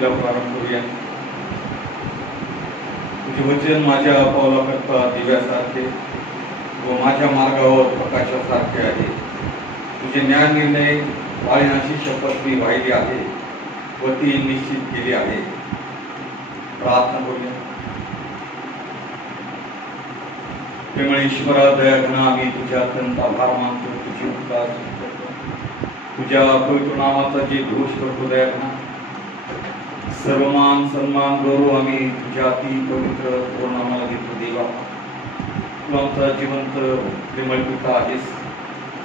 स्तुतीला प्रारंभ करूया. तुझे वचन माझ्या पावलाकरता दिव्यासारखे व माझ्या मार्गावर प्रकाशासारखे आहे. तुझे न्याय निर्णय पाळण्याची शपथ मी वाहिली आहे व ती निश्चित केली आहे. प्रार्थना करूया. प्रेमळ ईश्वरा, दयाघन, आम्ही तुझ्या अत्यंत आभार मानतो, तुझी उपकार करतो, तुझ्या पवित्र नामाचा जे घोष करतो. दयाघन, सर्वमान सन्मान गौरव आम्ही तुझ्या अति पवित्र नामाला देतो. देवा, तू आमचा जिवंत प्रेमळ पिता आहेस.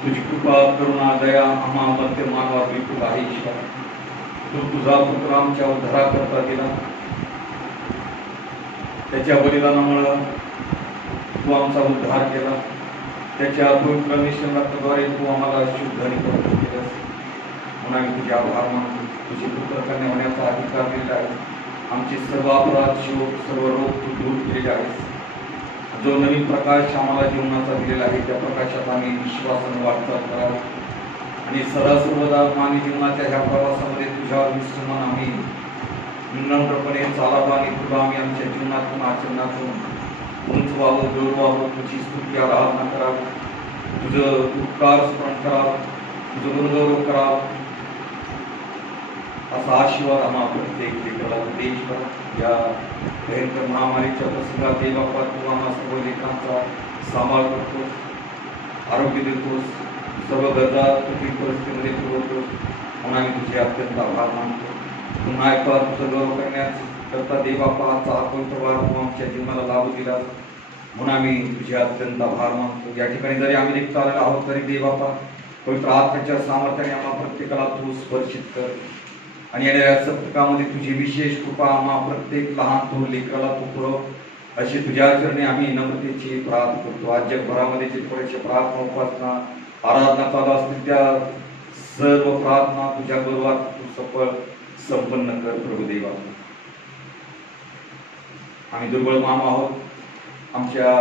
तुझी कृपा, करुणा, दया आम्हा मध्य मानवात विपुल आहे. ईश्वर, तू तुझा पुत्र आमच्या उद्धारा करता दिला. त्याच्या बलिदानामुळे तू आमचा उद्धार केला. त्याच्या पवित्र निश्चय रक्ताद्वारे तू आम्हाला शुद्ध आणि पवित्र केलंस. म्हणून आम्ही तुझे आभार मानतो. तुझे पुत्र कन्या होण्याचा अधिकार दिलेला आहे. आमचे सर्व अपराध, शोक, सर्व रोग तू दूर केलेले आहेस. जो नवीन प्रकाश आम्हाला जीवनाचा दिलेला आहे, त्या प्रकाशात आम्ही विश्वासाने वाटचाल करावी आणि सदा सर्वदा मानवी जीवनाच्या ह्या प्रवासामध्ये तुझ्यावर विश्वासाने आम्ही विनम्रपणे चालावं आणि तुला आम्ही आमच्या जीवनातून आचरणातून उंच व्हावं, जोर व्हावं, तुझी स्तुती आराधना करावी, तुझं उपकार स्मरण करावं, तुझं गुणगौरव करावं, असा आशीर्वाद आम्हा प्रत्येक लेकराला देशभर या भयंकर महामारीच्या प्रसंगात दे. बाप्पा, तू आम्हा सर्व लेकरांचा सांभाळ करतोस, आरोग्य देतोस, सर्व गरजा कठीण परिस्थितीमध्ये पुरवतोस. म्हणून आम्ही तुझे अत्यंत आभार मानतो. पुन्हा एकदा तुझं गौरव करण्यास करता दे. बाप्पा, आजचा हा पवित्र वार तू आमच्या जीवनाला लाभू दिला, म्हणून आम्ही तुझे अत्यंत आभार मानतो. या ठिकाणी जरी आम्ही रिक्त आलेलो आहोत तरी दे बाप्पा, पवित्र आत्म्याच्या सामर्थ्याने आम्हा प्रत्येकाला तू स्पर्शित कर आणि येणाऱ्या सप्तकामध्ये तुझी विशेष कृपा आम्हा प्रत्येक लहान थोर लेकराला तू पुरव, अशी तुझ्या चरणी आम्ही नम्रतेची प्रार्थना करतो. आज जगभरामध्ये जे थोडेसे प्रार्थना, उपासना, आराधना चालू असतील त्या सर्व प्रार्थना तुझ्या गौरवात तू सफळ संपन्न कर. प्रभू देवा, आम्ही दुर्बळ मामा आहोत. आमच्या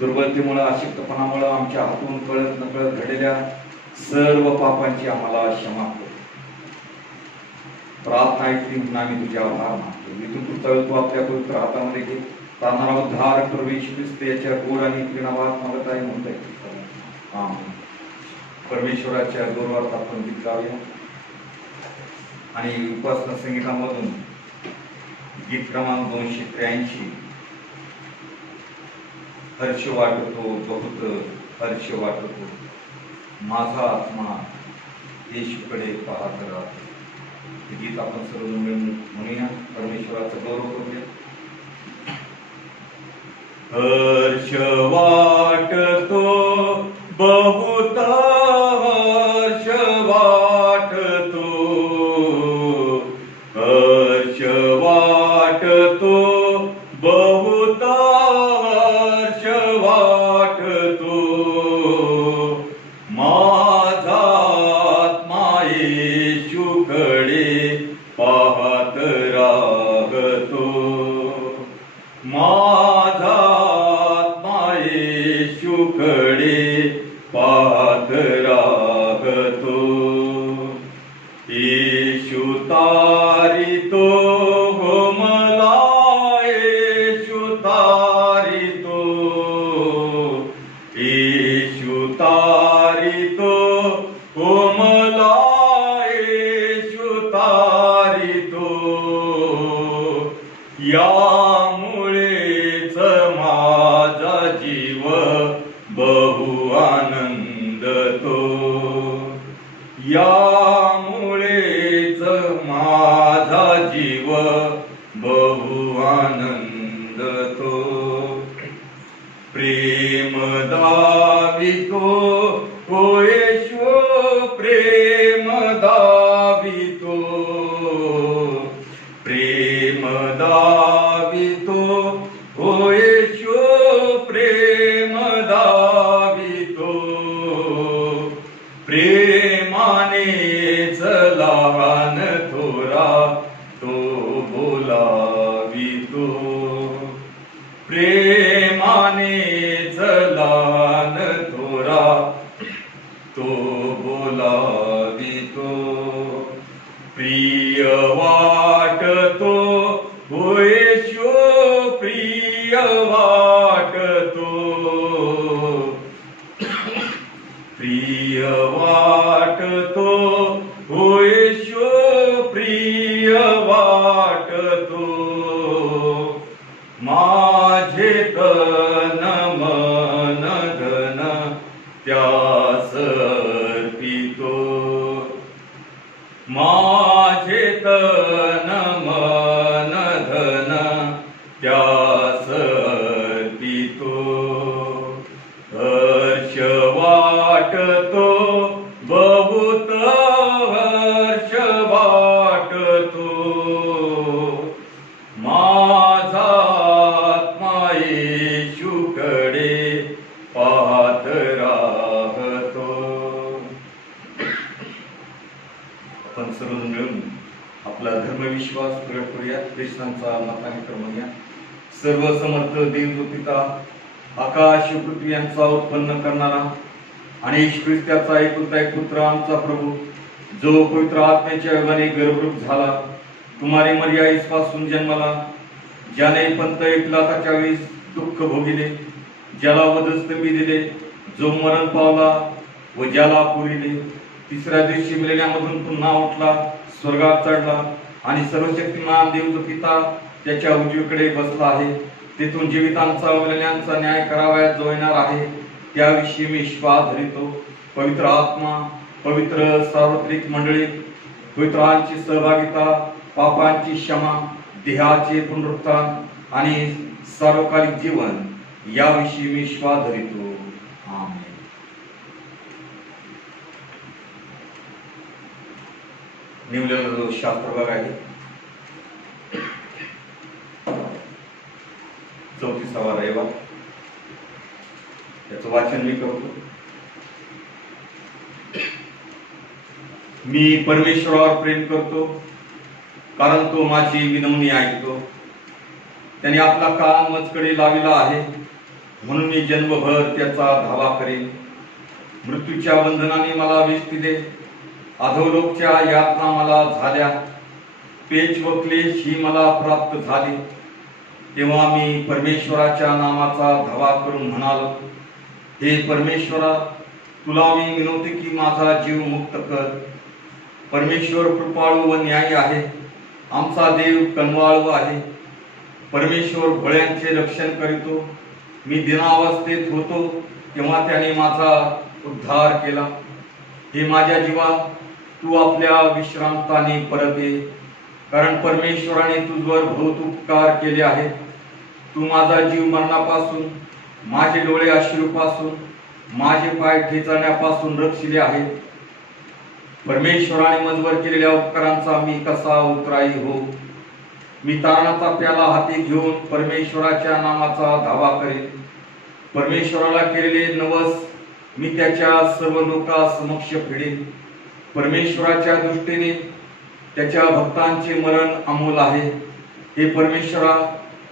दुर्बलतेमुळे, अशक्तपणामुळे आमच्या हातून कळत नकळत घडलेल्या सर्व पापांची आम्हाला क्षमा कर. प्रार्थना ऐकली म्हणून आम्ही तुझे आभार मानतो. मी तू आपल्या पवित्र हातामध्ये घे. तारणारा उद्धार प्रवेश ख्रिस्त याच्या गोड आणि प्रेमात मागत आहे म्हणता येते. आमेन. परमेश्वराच्या गौरवात आपण गीत गाऊया आणि उपासना संगीतामधून गीत क्रमांक 283, हर्ष वाटतो, बहुत हर्ष वाटतो, माझा आत्मा येशूकडे पाहत राहतो. हे गीत आपण सर्व मिळून म्हणूया, परमेश्वराचा गौरव करूया. हर्ष वाटतो, बहुत हर्ष वाटतो, हर्ष वाटतो, बहुत हर्ष वाटतो, माझा आत्मा येशूकडे पाहत राहतो, माझा आत्मा येशूकडे पाहत राहतो. येशू तारितो हो मला, येशू तारितो, येशू तारितो हो मला, येशू तारितो, यामुळेच माझा जीव बहु आनंदतो, यामुळेच माझा जीव बहु आनंदतो. प्रेम दावितो हो येशू, प्रेम दावितो, प्रेम दावितो हो येशू, प्रेम दावितो, प्रेमानेच लहान थोरा तो बोलावितो, प्रेमानेच लहान थोरा तो प्रिय वाटतो माझे तन मन धन त्यास अर्पितो माझे तन मन धन त्यास अर्पितो हर्ष वाटतो बहुत हर्ष वाटतो माझा आत्मा येशूकडे पाहत राहतो. आपण सर्व मिळून आपला धर्मविश्वास प्रगट करूया. कृष्णांचा मतांतर म्हणूया. सर्व समर्थ देव जो पिता आकाश पृथ्वी यांचा उत्पन्न करणारा आणि ईश्वर त्याचा एकुलता एक पुत्र आमचा प्रभू जो पवित्र आत्म्याच्या योगाने गर्भरूप झाला कुमारी मरिया पासून जन्मला ज्याने पंत पिलाताच्या वेळी दुःख भोगिले ज्याला वधस्तंभी दिले जो मरण पावला व ज्याला पुरिले तिसऱ्या दिवशी मिळाल्यामधून पुन्हा उठला स्वर्गात चढला आणि सर्वशक्तिमान देव जो पिता त्याच्या उजवीकडे बसला आहे तेथून जीवितांचा व मेलेल्यांचा न्याय करावयास जो येणार आहे त्याविषयी मी विश्वास धरितो. पवित्र आत्मा पवित्र सार्वत्रिक मंडळी पवित्रांची सहभागिता पापांची क्षमा देहाचे पुनरुत्थान आणि सार्वकालिक जीवन याविषयी मी विश्वास धरितो. आमेन. निवडलेला जो शास्त्र भाग आहे 34वा रविवार याचं वाचन मी करतो. मी परमेश्वरावर प्रेम करतो कारण तो माझी विनवणी ऐकतो. त्याने आपला कान मजकडे लाविला आहे म्हणून मी जन्मभर त्याचा धावा करेन. मृत्यूच्या बंधनाने मला वेष्टी दे अधोलोकच्या यातना मला झाल्या पेच व क्लेश ही मला प्राप्त झाली. तेव्हा मी परमेश्वराच्या नामाचा धावा करून म्हणालो हे परमेश्वरा तुला मी विनवते की माझा जीव मुक्त कर. परमेश्वर कृपाळू व न्यायी आहे. आमचा देव कनवाळू आहे. परमेश्वर भोळ्यांचे रक्षण करीतो. मी दिनावस्थेत होतो तेव्हा त्याने माझा उद्धार केला. हे माझ्या जीवा तू आपल्या विश्रांताने परत ये कारण परमेश्वराने तुझवर बहुत उपकार केले आहेत. तू माझा जीव मरणापासून माझे डोळे अश्रूपासून माझे पाय ठेचण्यापासून रक्षिले आहेत. परमेश्वराने मजवर केलेल्या उपकारांचा मी कसा उतराई हो. मी तारणाचा प्याला हाती घेऊन परमेश्वराच्या नामाचा धावा करेन. परमेश्वराला केलेले नवस मी त्याच्या सर्व लोकांसमक्ष फेडेन. परमेश्वराच्या दृष्टीने त्याच्या भक्तांचे मरण अमोल आहे. हे परमेश्वरा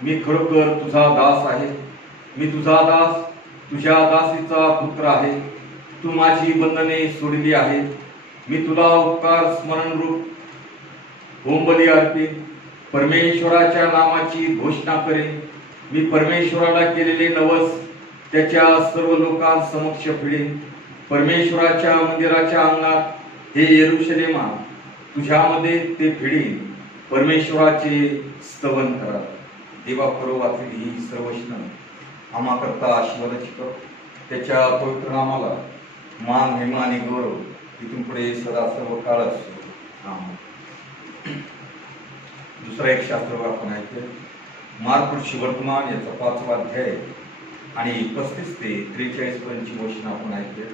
मी खरोखर तुझा दास आहे. मी तुझा दास तुझ्या दासीचा पुत्र आहे. तू माझी बंधने सोडली आहेत. मी तुला उपकार स्मरण रूप होमबली अर्पीन. परमेश्वराच्या नामाची घोषणा करेन. मी परमेश्वराला केलेले नवस त्याच्या सर्व लोकांसमक्ष फेडेन. परमेश्वराच्या मंदिराच्या अंगणात हे यरूशलेमा तुझ्यामध्ये ते फेडीन. परमेश्वराचे स्तवन करा. देवा करो वाचली ही सर्व वचनं आम्हा करता आशीर्वादाची कर. त्याच्या पवित्र नामाला मान महिमा आणि गौरव इथून पुढे सदा सर्व काळ असतो. आमेन. दुसरा एक शास्त्र आपण ऐकलं मार्क वर्तमान याचा 5वा अध्याय आणि 35 ते 43 पर्यंतची वचनं आपण ऐकले.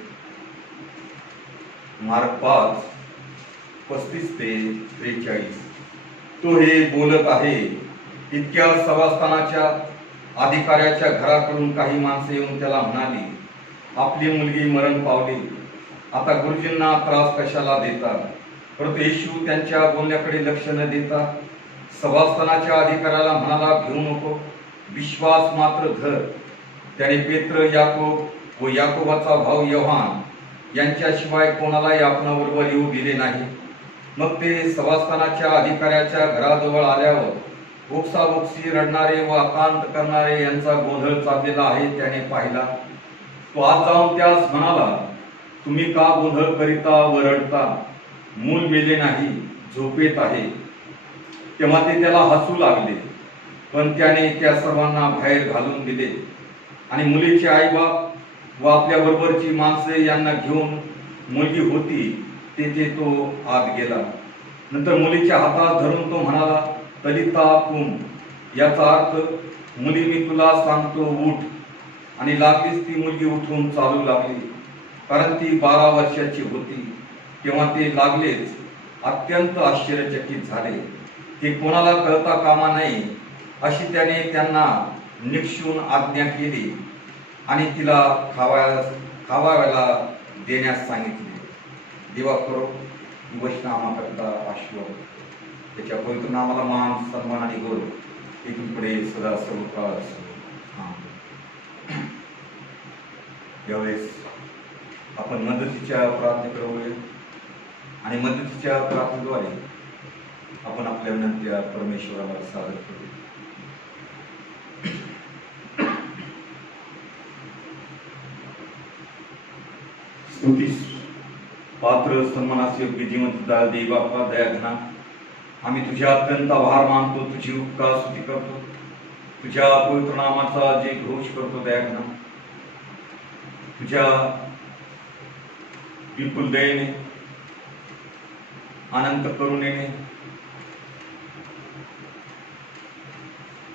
मार्क 5 35 ते 43. तो हे बोलत आहे इतक्या सभास्थानाच्या अधिकाऱ्याच्या घराकडून काही माणसे येऊन त्याला म्हणाली आपली मुलगी मरण पावली. आता गुरुजींना त्रास कशाला देता. परंतु येशू त्यांच्या बोलण्याकडे लक्ष न देता सभास्थानाच्या अधिकाऱ्याला म्हणाला घेऊ नको विश्वास मात्र धर. त्याने पेत्र याकोब व याकोबाचा भाऊ योहान यांच्याशिवाय कोणालाही आपणाबरोबर येऊ दिले नाही. मग ते सभास्थानाच्या अधिकाऱ्याच्या घराजवळ आल्यावर ओक्साबोक्सी रडणारे व आकांत करणारे यांचा गोंधळ चाललेला आहे त्याने पाहिला. तो आत जाऊन त्यास म्हणाला तुम्ही का गोंधळ करिता व रडता. मूल मेले नाही झोपेत आहे. तेव्हा ते त्याला हसू लागले, पण त्याने त्या सर्वांना बाहेर घालून दिले आणि मुलीचे आईबाप व आपल्या बरोबरची माणसे यांना घेऊन मुलगी होती तेथे तो आत गेला. नंतर मुलीच्या हातात धरून तो म्हणाला, तलिता कुम, याचा अर्थ मुली मी तुला सांगतो उठ. आणि लागलीच ती मुलगी उठून चालू लागली, कारण ती 12 वर्षाची होती. तेव्हा ते लागलेच अत्यंत आश्चर्यचकित झाले. ते कोणाला कळता कामा नये अशी त्याने त्यांना निक्षून आज्ञा केली आणि तिला खावायला देण्यास सांगितले. देवा करो वचन आम्हाकरता आशीर्वाद. त्याच्या पवित्र नामाला मान, सन्मान आणि गौरव इथून पुढे सदा सर्व काळ असो. यावेळेस आपण मदतीच्या प्रार्थनेकडे वळूया आणि मदतीच्या प्रार्थनेद्वारे आपण आपल्या विनंत्या परमेश्वराला सादर करू. स्तुतीस पात्र सन्मानास योग्य जिवंत देव बाप्पा दयाघना, आम्ही तुझ्या अत्यंत आभार मानतो, तुझी उपकार स्तुती करतो, तुझ्या पवित्र नामाचा जे घोष करतो दयाघना. तुझ्या विपुल दयेने, अनंत करुणेने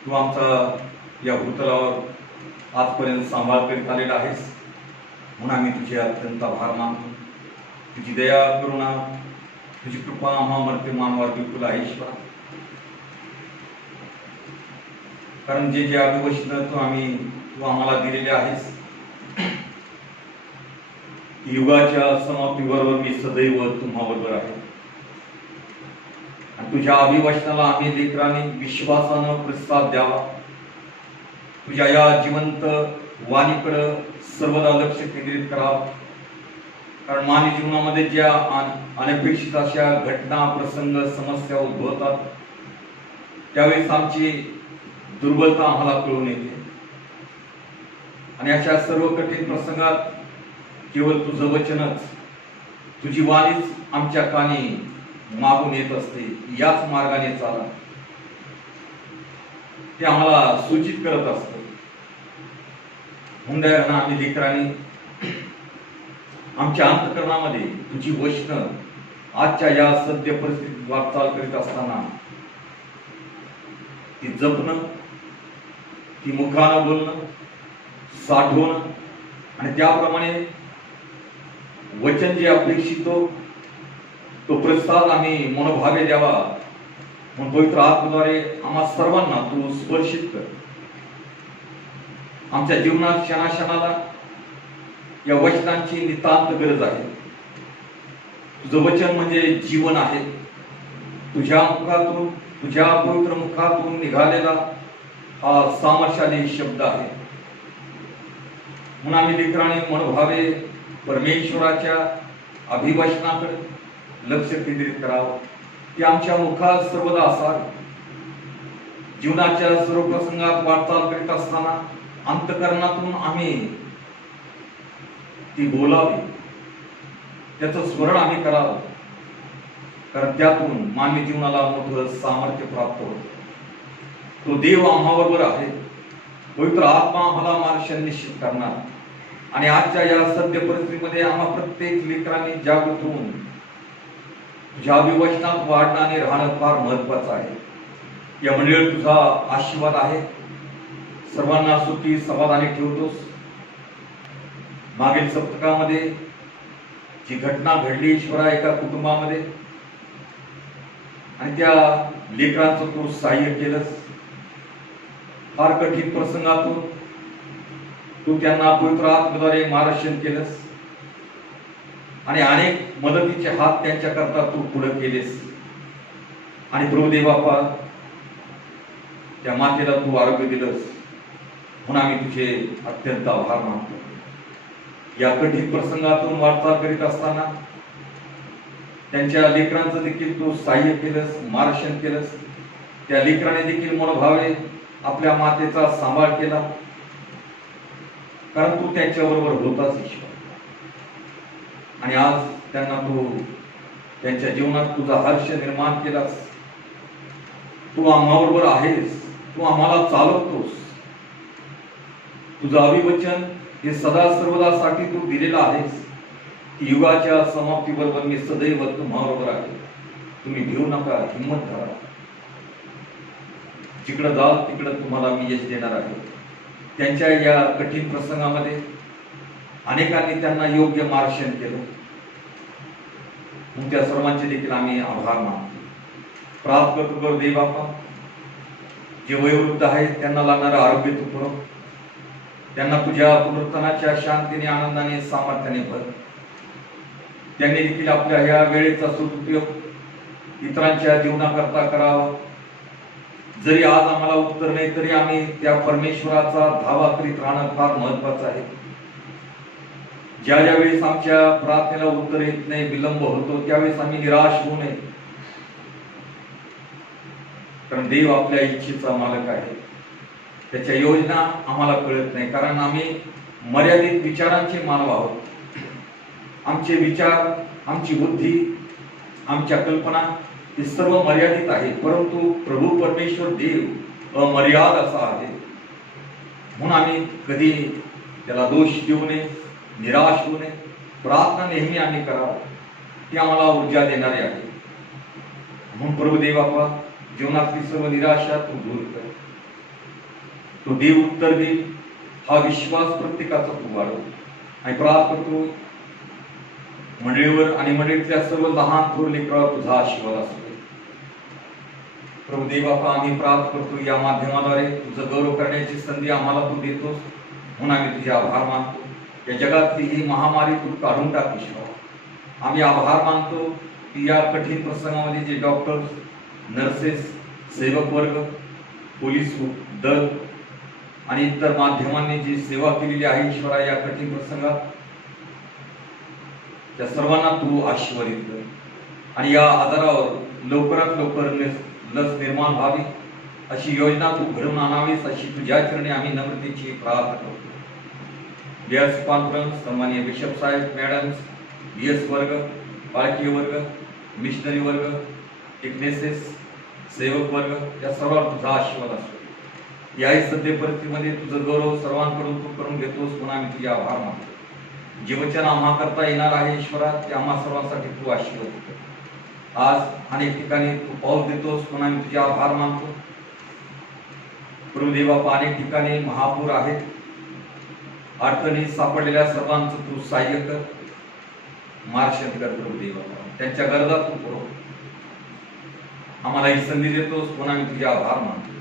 तू आमचा या भूतलावर आजपर्यंत सांभाळ करीत आलेला आहेस, म्हणून आम्ही तुझे अत्यंत आभार मानतो. तुझी दया, करुणा, तुझी कृपा आम्हावरती मानवार विपुल आहे ईश्वर. कारण जे जे अभिवचन तू आम्हाला दिलेले आहेस, युगाच्या समाप्तीबरोबर मी सदैव तुम्हाबरोबर आहे. आणि तुझ्या अभिवचनाला आम्ही लेकरांनी विश्वासानं प्रतिसाद द्यावा. तुझ्या या जिवंत वाणीकडे सर्वदा लक्ष केंद्रित करावं. कारण मानवी जीवनामध्ये ज्या अनपेक्षित अशा घटना, प्रसंग, समस्या उद्भवतात, त्यावेळेस आमची दुर्बलता आम्हाला कळून येते. आणि अशा सर्व कठीण प्रसंगात केवळ तुझं वचनच, तुझी वाणीच आमच्या कानी मागून येत असते, याच मार्गाने चाला, ते आम्हाला सूचित करत असतं. म्हणून आम्ही लेकरांनी आमच्या अंतःकरणामध्ये तुझी वचनं आजच्या या सद्य परिस्थितीत वाटचाल करीत असताना ती जपणं, ती मुखानं बोलणं, साठवणं आणि त्याप्रमाणे वचन जे अपेक्षित तो प्रतिसाद आम्ही मनोभावे द्यावा. म्हणून पवित्र आत्म्याद्वारे आम्हा सर्वांना तू स्पर्शित कर. आमच्या जीवनात क्षणाक्षणाला या वचनांची नितांत गरज आहे. तुझं वचन म्हणजे जीवन आहे. तुझ्या मुखातून, तुझ्या पवित्र मुखातून निघालेला हा सामर्थ्यशाली शब्द आहे. म्हणून आम्ही लेकरांनी मनोभावे परमेश्वराच्या अभिवचनाकडे लक्ष केंद्रित करावं. ते आमच्या मुखात सर्वदा असावे. जीवनाच्या सर्व प्रसंगात वाटचाल करीत असताना अंतःकरणातून आम्ही ती बोलावी, त्याचं स्मरण आम्ही करावं. कारण त्यातून मानवी जीवनाला मोठं सामर्थ्य प्राप्त होतं. तो देव आम्हाबरोबर आहे. पवित्र आत्मा आम्हाला मार्गदर्शन निश्चित करणार. आणि आजच्या या सद्य परिस्थितीमध्ये आम्हा प्रत्येक लेकरांनी जागृत होऊन तुझ्या अभिवचनात वाढणं आणि राहणं फार महत्वाचं आहे. या मंडळीवर तुझा आशीर्वाद आहे. सर्वांना सुखी समाधानी ठेवतोस. मागील सप्तकामध्ये जी घटना घडली ईश्वरा एका कुटुंबामध्ये, आणि त्या लेकरांचं तू सहाय्य केलंस. फार कठीण प्रसंगातून तू त्यांना पवित्र आत्म्याद्वारे मार्गदर्शन केलंस आणि अनेक मदतीचे हात त्यांच्याकरता तू पुढे केलेस. आणि प्रभुदेव बाप्पा, त्या मातेला तू आरोग्य दिलंस, म्हणून आम्ही तुझे अत्यंत आभार मानतो. या कठीण प्रसंगातून वाटचाल करीत असताना त्यांच्या लेकरांचं देखील तू सहाय्य केलंस, मार्गदर्शन केलंस. त्या लेकराने देखील मनोभावे आपल्या मातेचा सांभाळ केला, कारण तू त्यांच्याबरोबर होतास ईश्वर. आणि आज त्यांना तू त्यांच्या जीवनात तुझा हर्ष निर्माण केलास. तू आम्हाबरोबर आहेस, तू आम्हाला चालवतोस. तुझं अभिवचन हे सदा सर्वदासाठी तू दिलेलं आहेस. युगाच्या समाप्तीबरोबर मी सदैव तुम्हाबरोबर आहे. तुम्ही भिवू नका, हिंमत धरा. जिकडं जाल तिकडं तुम्हाला मी यश देणार आहे. त्यांच्या या कठीण प्रसंगामध्ये अनेकांनी त्यांना योग्य मार्गदर्शन केलं. मग त्या सर्वांचे देखील आम्ही आभार मानतो. प्रार्थना करतो देव बाप्पा, जे वयोवृद्ध आहेत त्यांना लागणारं आरोग्य तू पुरव. त्यांना तुझ्या पुनरुत्थानाच्या शांतीने, आनंदाने, सामर्थ्याने भर. त्यांनी देखील आपल्या ह्या वेळेचा सदुपयोग इतरांच्या जीवनाकरता करावा. जरी आज आम्हाला उत्तर नाही तरी आम्ही त्या परमेश्वराचा धावा करीत राहणं फार महत्वाचं आहे. ज्या ज्या वेळेस आमच्या प्रार्थनेला उत्तर येत नाही, विलंब होतो, त्यावेळेस आम्ही निराश होऊ नये. कारण देव आपल्या इच्छेचा मालक आहे. त्याच्या योजना आम्हाला कळत नाही, कारण आम्ही मर्यादित विचारांचे मानव आहोत. आमचे विचार, आमची बुद्धी, आमच्या कल्पना हे सर्व मर्यादित आहे. परंतु प्रभू परमेश्वर देव अमर्याद असा आहे. म्हणून आम्ही कधी त्याला दोष देऊ नये, निराश होऊ नये. प्रार्थना नेहमी आम्ही करावं, ती आम्हाला ऊर्जा देणारी आहे. म्हणून प्रभू देव बाप्पा, जीवनातली सर्व निराशा तू दूर कर. तो देव उत्तर देईल हा विश्वास प्रत्येकाचा तू वाढव. आणि प्रार्थना करतो मंडळीवर आणि मंडळीतल्या सर्व लहान थोर लेकरावर तुझा आशीर्वाद असतो. प्रभू देव बाप्पा, आम्ही प्रार्थना करतो या माध्यमाद्वारे तुझं गौरव करण्याची संधी आम्हाला तू देतोस, म्हणून आम्ही तुझे आभार मानतो. या जगातली ही महामारी तू काढून टाक ईश्वर. आम्ही आभार मानतो की या कठीण प्रसंगामध्ये जे डॉक्टर्स, नर्सेस, सेवक वर्ग, पोलीस दल आणि इतर माध्यमांनी जी सेवा केलेली आहे ईश्वरा या कठीण प्रसंगात, त्या सर्वांना तू आशीर्वादित कर. आणि या आजारावर लवकरात लवकर लस निर्माण व्हावी अशी योजना तू घडवून आणावीस अशी तुझ्या चरणी आम्ही नम्रतेची प्रार्थना करतो. बीएस कॉन्फरन्स, सन्माननीय बिशप साहेब, मॅडम्स, बीएस वर्ग, बाळकीय वर्ग, मिशनरी वर्ग, टिकनेसेस, सेवक वर्ग या सर्वांवर तुझा आशीर्वाद असतो. याही सध्या परिस्थितीमध्ये तुझं गौरव सर्वांकडून तू करून घेतोस, म्हणून आम्ही तुझे आभार मानतो. जे वचन आम्हा करता येणार आहे ईश्वरा, ते आम्हा सर्वांसाठी तू आशीर्वाद कर. आज अनेक ठिकाणी तू पाऊस देतोस, म्हणून आम्ही तुझे आभार मानतो. प्रभू बाप्पा, अनेक ठिकाणी महापूर आहेत. अडचणीत सापडलेल्या सर्वांचं तू सहाय्य कर, मार्गदर्शन कर. प्रभू बाप्पा, त्यांच्या गरजा तू पुरव. आम्हाला ही संधी देतोस, म्हणून आम्ही तुझे आभार मानतो.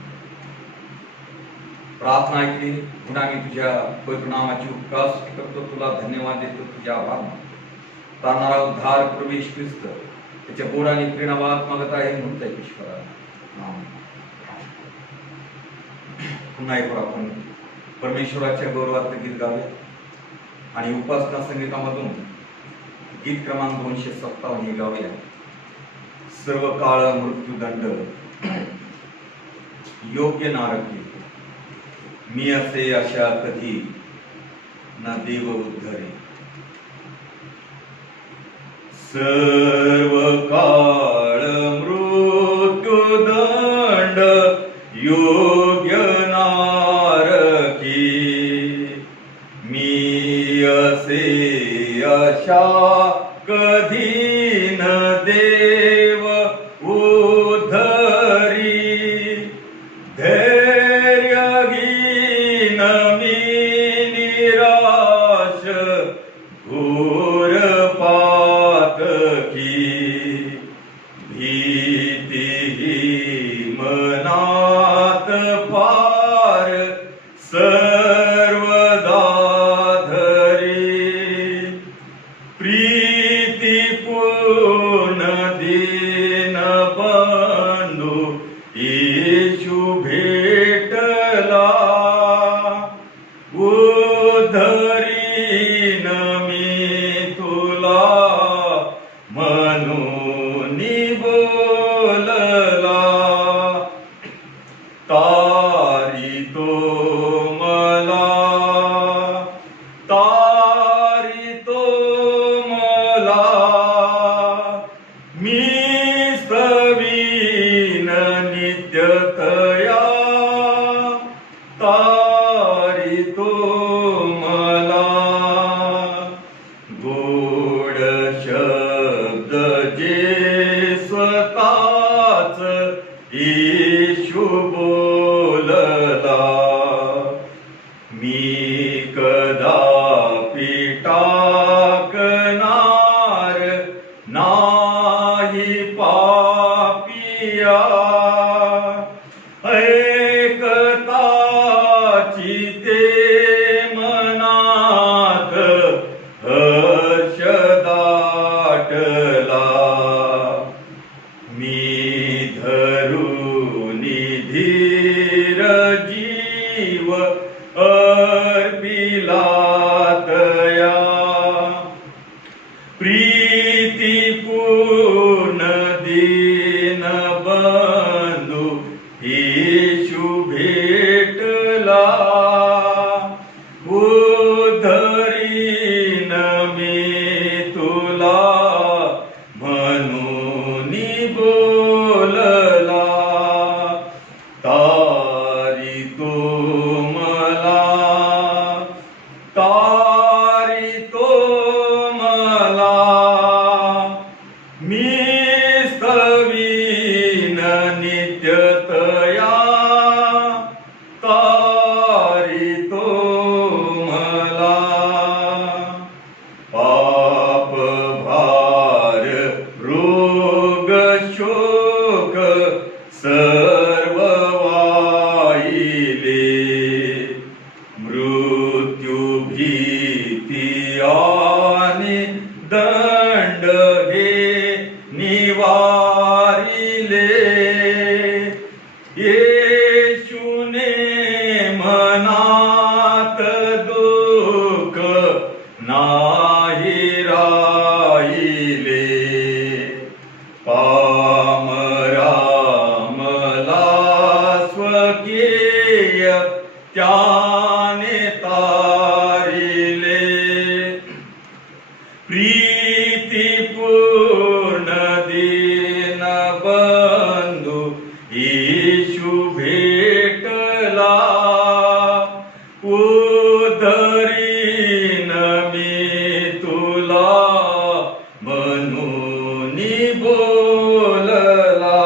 प्रार्थना ऐकली म्हणून आम्ही तुझ्या पवित्र नामाची उपकार करतो. तुला धन्यवाद देतो, तुझे आभार मानतो. तारणारा उद्धार प्रवेश ख्रिस्त त्याच्या गोड आणि प्रेरणावाद मागत आहे म्हणता ईश्वरा. पुन्हा एक आपण परमेश्वराच्या गौरवार्थ गीत गावे आणि उपासना संगीतामधून गीत क्रमांक 257 हे गावे आहे. सर्व काळ मृत्यूदंड योग्य नारकी, मी असे अशा कधी ना देव उद्धरे. सर्व काळ मृत्यूदंड योग्य नारकी, मी असे अशा कधी न देव उद्धरी. मी सवीन नित्यतया तारितो मला गोड शब्द जे स्वतःच येशू बोलला मी कदापि टाकणार नाही पापिया ऐकताची ते मनात हर्ष दाटला मी धरुनी धीर जीव अर्पिला तया प्रीतिपूर्ण दीन बंधू येशू भेटला उद्धरीन मी तुला म्हणून बोलला तारितो मला तारितो मला मी स्तवीन नित्यतया तारितो मला पाप भार रोग शोक सर्व वाहिले मृत्यू भीती आणि दंड हे निवारिले येशूने मनात दुःख नाही राहिले पामरामला स्वकीय त्याने तारिले प्रीतिपूर्ण दीन बंधू येशू भेटला उद्धरीन मी तुला म्हणून बोलला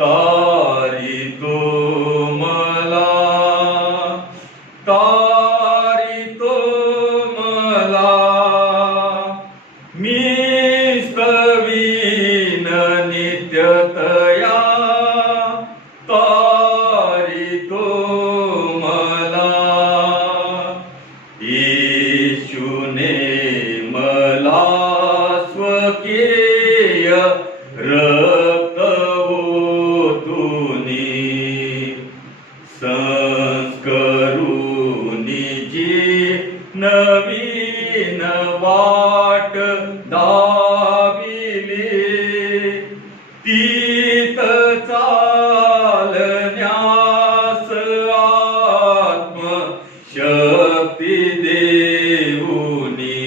तारितो मला तारितो मला मी स्तवीन नित्यतया तारितो मला येशूने मला स्वकीय रक्त ओतूनी संस्करूनी जी नवीन वाट दाविली तीत चालण्यास आत्म शक्ती देऊनी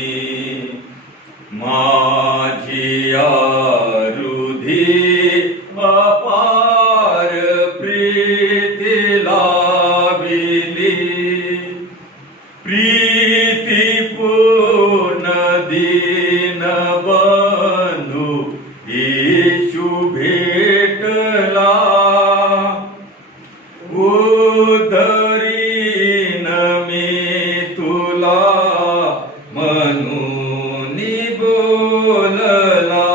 माझी हृदय अपार प्रीती लाविली प्रीतिपूर्ण दीन बंधू येशू भेटला उद्धरीन मी तुला म्हणून बोलला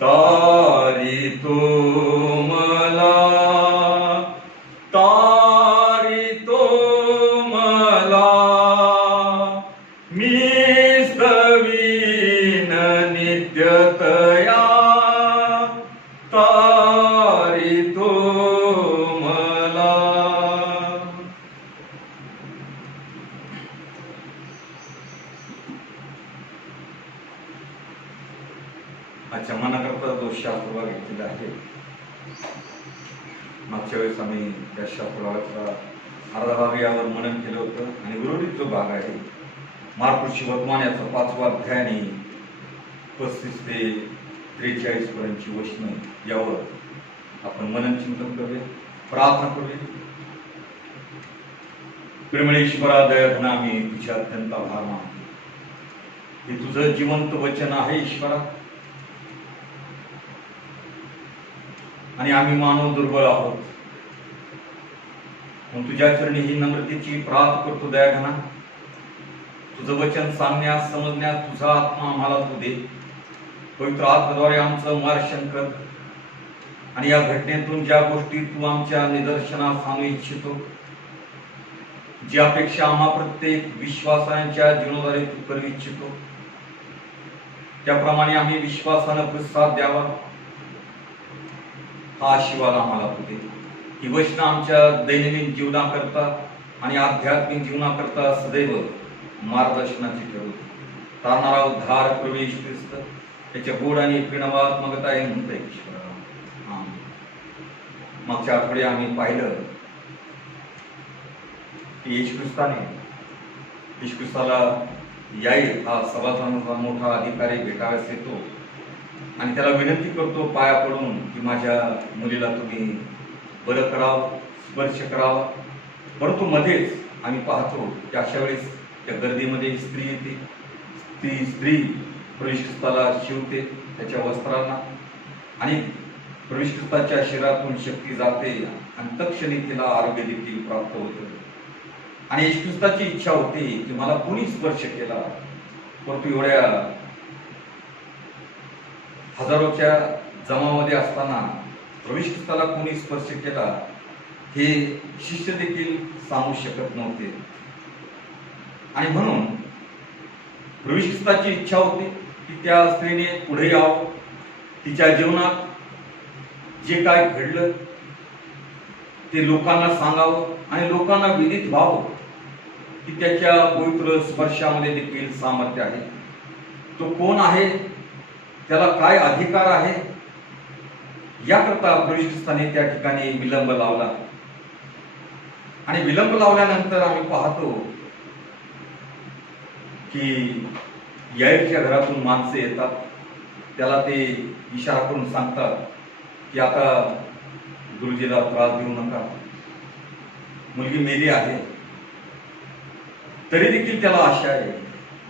तारितो मला तारितो मला मी स्तवीन नित्यतया तारितो मला आजच्या मनाकरता जो शास्त्रभाग घेतलेला आहे मागच्या वेळेस आम्ही त्या शास्त्रभागाचा अर्धा भाग यावर मनन केलं होतं आणि उर्वरित जो भाग आहे मार्कुसची वर्तमान याचा 5वा अध्याय आणि 35 ते 43 पर्यंतची वचनं यावर आपण मनन चिंतन करूया, प्रार्थना करूया. प्रेमळ ईश्वरा, दयाघना, आम्ही तुझे अत्यंत आभार मानतो. हे तुझं जिवंत वचन आहे ईश्वरा, आणि आम्ही मानव दुर्बळ आहोत. म्हणून तुझ्या चरणी ही नम्रतेची प्रार्थना करतो. दयाघना, तुझं वचन सांगण्यास समजण्यास तुझा आत्मा आम्हाला तू दे. पवित्र आत्म्याद्वारे आमचं मार्गदर्शन कर, आणि या घटनेतून ज्या गोष्टी तू आमच्या निदर्शनास आणू इच्छितो, जी अपेक्षा आम्हा प्रत्येक विश्वासांच्या जीवनाद्वारे तू करू इच्छितो, त्याप्रमाणे आम्ही विश्वासानं प्रतिसाद द्यावा. हा आशीर्वाद आम्हाला तू दे. ही वचनं आमच्या दैनंदिन जीवनाकरता आणि आध्यात्मिक जीवनाकरता सदैव मार्गदर्शनाची ठेवू. तारणारा उद्धार प्रभू येशू ख्रिस्त त्याच्या गोड आणि प्रेमात्मकता आहे म्हणते ईश्वरा. मागच्या आठवडे आम्ही पाहिलं की येशू ख्रिस्ताला याईल हा सभासदांचा मोठा अधिकारी भेटाव्यास येतो आणि त्याला विनंती करतो पाया पडून की माझ्या मुलीला तुम्ही बरं करावं, स्पर्श करावा. परंतु मध्येच आम्ही पाहतो की अशा वेळेस त्या गर्दीमध्ये स्त्री येते. ती स्त्री प्रभू ख्रिस्ताला शिवते त्याच्या वस्त्रांना, आणि प्रभू ख्रिस्ताच्या शरीरातून शक्ती जाते आणि तत्क्षणी तिला आरोग्य देखील प्राप्त होते. आणि येशू ख्रिस्ताची इच्छा होती की मला कोणी स्पर्श केला, परंतु एवढ्या हजारोच्या जमामध्ये असताना प्रभू ख्रिस्ताला कोणी स्पर्श केला हे शिष्य देखील सांगू शकत नव्हते. आणि म्हणून प्रभू ख्रिस्ताची इच्छा होती की त्या स्त्रीने पुढे यावं, तिच्या जीवनात जे काय घडलं ते लोकांना सांगावं आणि लोकांना विदित व्हावं की त्याच्या पवित्र स्पर्शामध्ये देखील सामर्थ्य आहे. तो कोण आहे, त्याला काय अधिकार आहे, याकरता प्रभू ख्रिस्ताने त्या ठिकाणी विलंब लावला. आणि विलंब लावल्यानंतर आम्ही पाहतो की याईरच्या घरातून माणसे येतात. त्याला ते इशारा करून सांगतात की आता गुरुजीला त्रास देऊ नका, मुलगी मेली आहे. तरी देखील त्याला आशा आहे.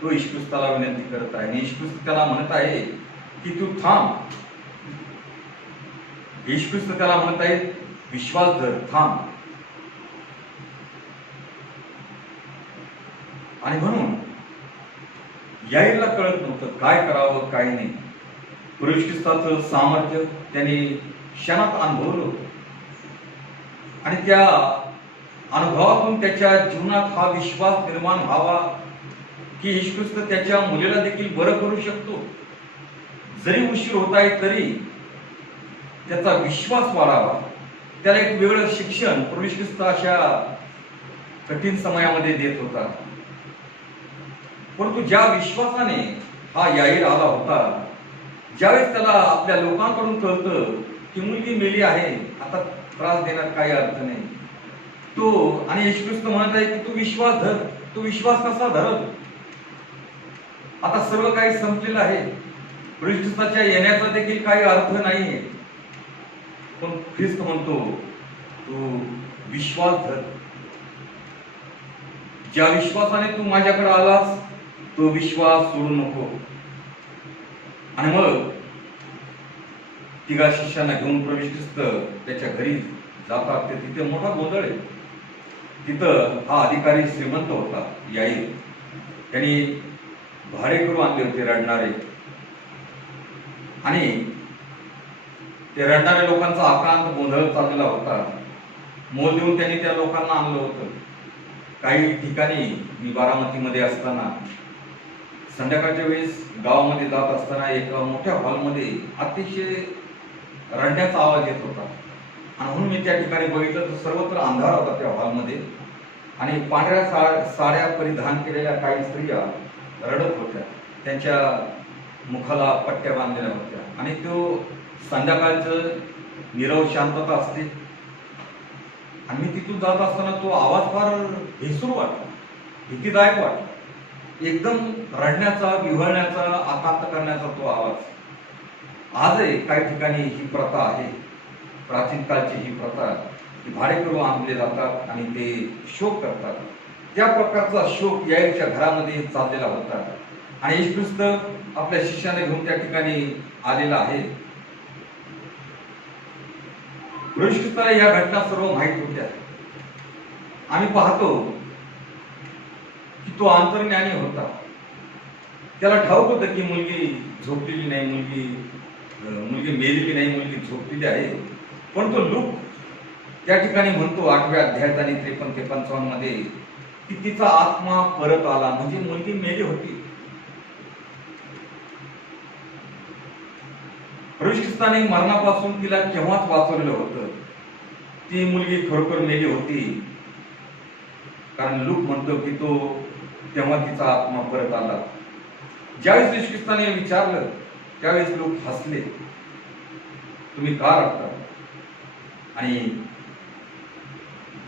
तो येशू ख्रिस्ताला विनंती करत आहे आणि येशू ख्रिस्त त्याला म्हणत आहे की तू थांब. येशू ख्रिस्त त्याला म्हणत आहे विश्वास धर, थांब. आणि म्हणून याईरला कळत नव्हतं काय करावं काय नाही. प्रभू ख्रिस्ताचं सामर्थ्य त्याने क्षणात अनुभवलं होतं, आणि त्या अनुभवातून त्याच्या जीवनात हा विश्वास निर्माण व्हावा की येशू ख्रिस्त त्याच्या मुलीला देखील बरं करू शकतो. जरी उशीर होत आहे तरी त्याचा विश्वास वाढावा. त्याला एक वेगळं शिक्षण प्रभू ख्रिस्त अशा कठीण समयामध्ये देत होता. परंतु ज्या विश्वासाने हा याईर आला होता, ज्यावेळेस त्याला आपल्या लोकांकडून कळतं की मुलगी मेली आहे, आता त्रास देण्यात काही अर्थ नाही, तो आणि येशू ख्रिस्त म्हणत आहे की तू विश्वास धर. तो विश्वास कसा धरत? आता सर्व काही संपलेलं आहे. प्रभू ख्रिस्ताच्या येण्याचा देखील काही अर्थ नाहीये. पण ख्रिस्त म्हणतो तू विश्वास धर. ज्या विश्वासाने तू माझ्याकडे आलास तो विश्वास सोडू नको. आणि मग तिघा शिष्यांना घेऊन प्रभू ख्रिस्त त्याच्या घरी जातात. ते तिथे मोठा गोंधळ आहे. तिथं हा अधिकारी श्रीमंत होता याईर. त्यांनी भाडेकरू आणले होते रडणारे, आणि ते रडणाऱ्या लोकांचा आकांत गोंधळ चाललेला होता. मोल देऊन त्यांनी त्या लोकांना आणलं होतं. काही ठिकाणी मी बारामतीमध्ये असताना संध्याकाळच्या वेळेस गावामध्ये जात असताना एका मोठ्या हॉलमध्ये अतिशय रडण्याचा आवाज येत होता. आणि म्हणून मी त्या ठिकाणी बघितलं तर सर्वत्र अंधार होता त्या हॉलमध्ये, आणि पांढऱ्या साड्या परिधान केलेल्या काही स्त्रिया रडत होत्या. त्यांच्या मुखाला पट्ट्या बांधलेल्या होत्या, आणि तो संध्याकाळचं नीरव शांतता असते. आणि मी तिथून जात असताना तो आवाज फार भेसूर वाटला, भीतीदायक वाटला. एकदम रडण्याचा, विव्हळण्याचा, आकांत करण्याचा तो आवाज. आजही काही ठिकाणी ही प्रथा आहे, प्राचीन काळची ही प्रथा की भाडेकरू आणले जातात आणि ते शोक करतात. त्या प्रकारचा शोक याईच्या घरामध्ये चाललेला होता आणि येशू ख्रिस्त आपल्या शिष्याने घेऊन त्या ठिकाणी आलेला आहे. प्रभू ख्रिस्ताला या घटना सर्व माहीत होत्या. आम्ही पाहतो की तो अंतर्ज्ञानी होता. त्याला ठाऊक होतं की मुलगी झोपलेली नाही, मुलगी मेलेली नाही, मुलगी झोपलेली आहे. पण तो लूक त्या ठिकाणी म्हणतो 8व्या अध्यायात आणि 53 ते 55 मध्ये की तिचा आत्मा परत आला, म्हणजे मुलगी मेली होती. प्रभू ख्रिस्ताने मरणापासून तिला केव्हाच वाचवलेलं होतं. ती मुलगी खरोखर मेली होती, कारण लूक म्हणतो की तो तेव्हा तिचा आत्मा परत आला. ज्यावेळेस येशू ख्रिस्ताने विचारलं त्यावेळेस लोक हसले, तुम्ही का रडता? आणि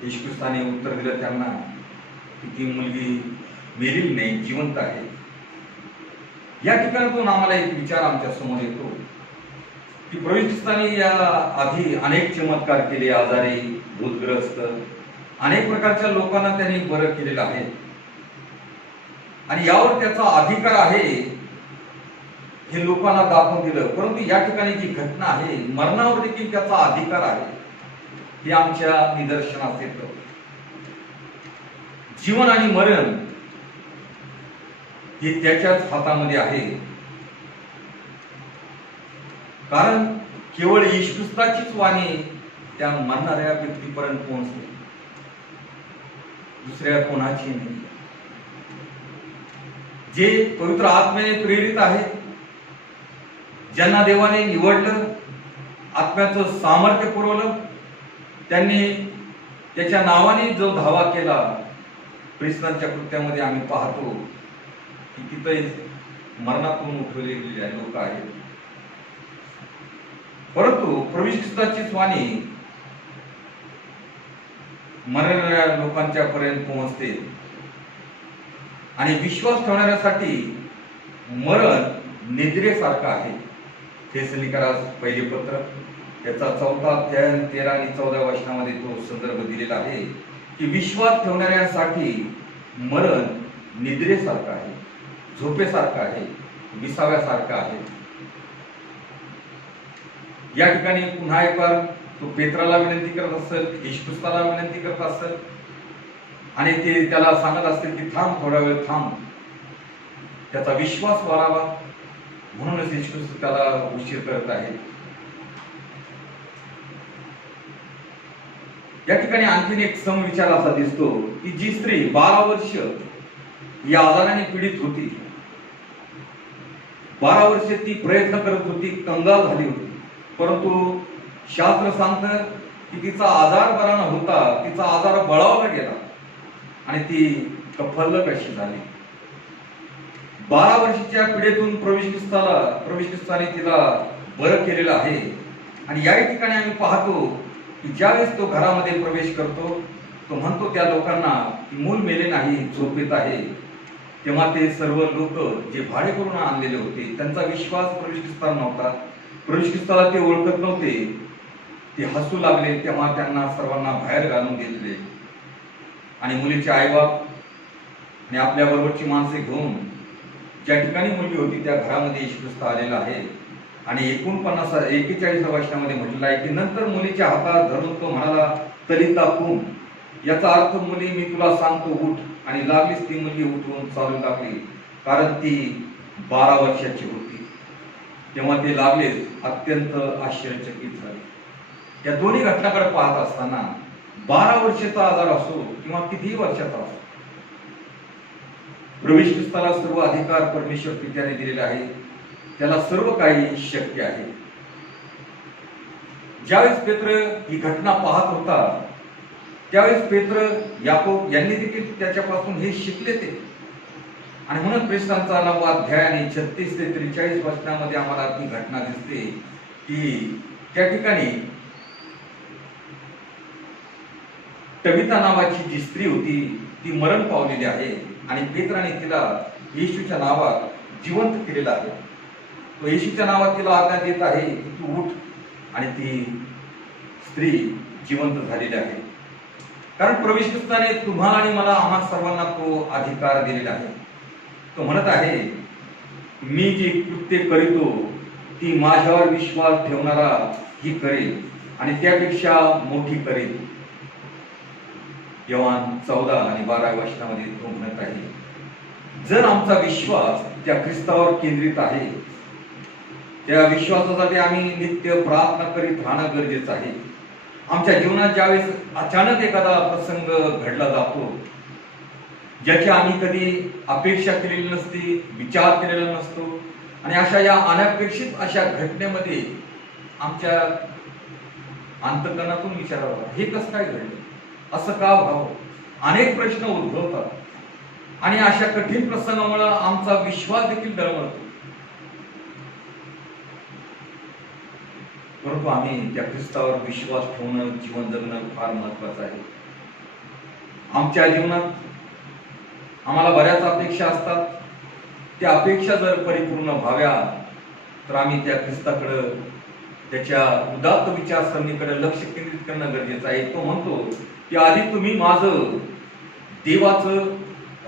येशू ख्रिस्ताने उत्तर दिलं त्यांना की ती मुलगी मेलेली नाही, जिवंत आहे. या ठिकाणातून आम्हाला एक विचार आमच्या समोर येतो की प्रभू ख्रिस्ताने या आधी अनेक चमत्कार केले, आजारी, भूतग्रस्त, अनेक प्रकारच्या लोकांना त्यांनी बरं केलेलं आहे आणि यावर त्याचा अधिकार आहे हे लोकांना दाखवून दिलं. परंतु या ठिकाणी जी घटना आहे, मरणावर देखील त्याचा अधिकार आहे हे आमच्या निदर्शनास येतं. जीवन आणि मरण हे त्याच्याच हातामध्ये आहे, कारण केवळ येशू ख्रिस्ताचीच वाणी त्या मरणाऱ्या व्यक्तीपर्यंत पोहोचते, दुसऱ्या कोणाची नाही. जे पवित्र आत्म्याने प्रेरित आहे, ज्यांना देवाने निवडलं, आत्म्याचं सामर्थ्य पुरवलं, त्यांनी त्याच्या नावाने जो धावा केला, ख्रिस्तांच्या कृत्यामध्ये आम्ही पाहतो की तिथे मरणातून उठवलेले लोक आहेत. परंतु प्रभू ख्रिस्ताचीच वाणी मरणाऱ्या लोकांच्या पर्यंत पोहोचते आणि विश्वास ठेवणाऱ्यासाठी मरण निद्रेसारखं आहे. थेसलोनिकरास पहिले पत्र त्याचा 4 अध्याय 13 आणि 14 वचनामध्ये तो संदर्भ दिलेला आहे की विश्वास ठेवणाऱ्यासाठी मरण निद्रेसारखं आहे, झोपेसारखं आहे, विसाव्यासारखं आहे. या ठिकाणी पुन्हा एक बार तो पेत्राला विनंती करत असेल, येशू ख्रिस्ताला विनंती करत असेल आणि ते त्याला सांगत असतील की थांब, थोडा वेळ थांब, त्याचा विश्वास वाढावा. म्हणूनच येशू ख्रिस्त त्याला उशीर करत आहे. या ठिकाणी आणखीन एक समविचार असा दिसतो की जी स्त्री 12 वर्ष या आजाराने पीडित होती, 12 वर्ष ती प्रयत्न करत होती, कंगाल झाली होती, परंतु शास्त्र सांगतं की तिचा आजार बरा न होता, तिचा आजार बळावला गेला आणि ती कफल्ल कशी झाली. 12 वर्षाच्या पिढीतून प्रभू ख्रिस्ताने तिला बरं केलेलं आहे. आणि या ठिकाणी आम्ही पाहतो की ज्यावेळेस तो घरामध्ये प्रवेश करतो, तो म्हणतो त्या लोकांना की मूल मेले नाही, झोपेत आहे. तेव्हा ते सर्व लोक जे भाडे करून आणलेले होते, त्यांचा विश्वास प्रभू ख्रिस्तावर नव्हता, प्रभू ख्रिस्ताला ते ओळखत नव्हते, ते हसू लागले. तेव्हा त्यांना सर्वांना बाहेर घालून दिले आणि मुलीचे आईबाप आणि आपल्या बरोबरची माणसे घेऊन ज्या ठिकाणी मुलगी होती त्या घरामध्ये येशू ख्रिस्त आलेला आहे. आणि 41 वचनामध्ये म्हटलेलं आहे की नंतर मुलीच्या हातात धरून तो म्हणाला, तलिता कुम, याचा अर्थ मुली मी तुला सांगतो उठ. आणि लागलीच ती मुलगी उठून चालू लागली, कारण ती 12 वर्षाची होती. तेव्हा ते लागलेच अत्यंत आश्चर्यचकित झाले. या दोन्ही घटनाकडे पाहत असताना 12 वर्षाचा आजार असो किंवा कितीही वर्षाचा असो, प्रभू ख्रिस्ताला सर्व अधिकार परमेश्वर पित्याने दिलेला आहे, त्याला सर्व काही शक्य आहे. ज्यावेळेस पेत्र ही घटना पाहत होता त्यावेळेस पेत्र, याकोब यांनी देखील त्याच्यापासून हे शिकले ते. आणि म्हणून प्रेषितांचा 9वा अध्याय आणि 36 ते 43 वचनामध्ये आम्हाला ती घटना दिसते की त्या ठिकाणी तबिथा नावाची जी स्त्री होती ती मरण पावलेली आहे आणि पेत्राने तिला येशूच्या नावात जिवंत केलेलं आहे. तो येशूच्या नावात तिला आज्ञा देत आहे की तू उठ, आणि ती स्त्री जिवंत झालेली आहे. कारण प्रभू येशू ख्रिस्ताने तुम्हाला आणि मला, आम्हा सर्वांना तो अधिकार दिलेला आहे. तो म्हणत आहे, मी जी कृत्ये करीतो ती माझ्यावर विश्वास ठेवणारा ही करेल आणि त्यापेक्षा मोठी करेल. योहान 14 आणि 12 वचनामध्ये तो म्हणत आहे, जर आमचा विश्वास त्या ख्रिस्तावर केंद्रित आहे, त्या विश्वासासाठी आम्ही नित्य प्रार्थना करीत राहणं गरजेचं आहे. आमच्या जीवनात ज्यावेळेस अचानक एखादा प्रसंग घडला जातो, ज्याची आम्ही कधी अपेक्षा केलेली नसते, विचार केलेला नसतो, आणि अशा या अनपेक्षित अशा घटनेमध्ये आमच्या अंतःकरणातून विचारावा, हे कसं काय घडलं, असं का व्हावं, अनेक प्रश्न उद्भवतात. आणि अशा कठीण प्रसंगामुळे आमचा विश्वास देखील डळमळतो. परंतु आम्ही त्या ख्रिस्तावर विश्वास ठेवणं, जीवन जगणं फार महत्वाचं आहे. आमच्या जीवनात आम्हाला बऱ्याच अपेक्षा असतात. त्या अपेक्षा जर परिपूर्ण व्हाव्या तर आम्ही त्या ख्रिस्ताकडे, त्याच्या उदात्त विचारसरणीकडे लक्ष केंद्रित करणं गरजेचं आहे. तो म्हणतो की आधी तुम्ही माझं देवाचं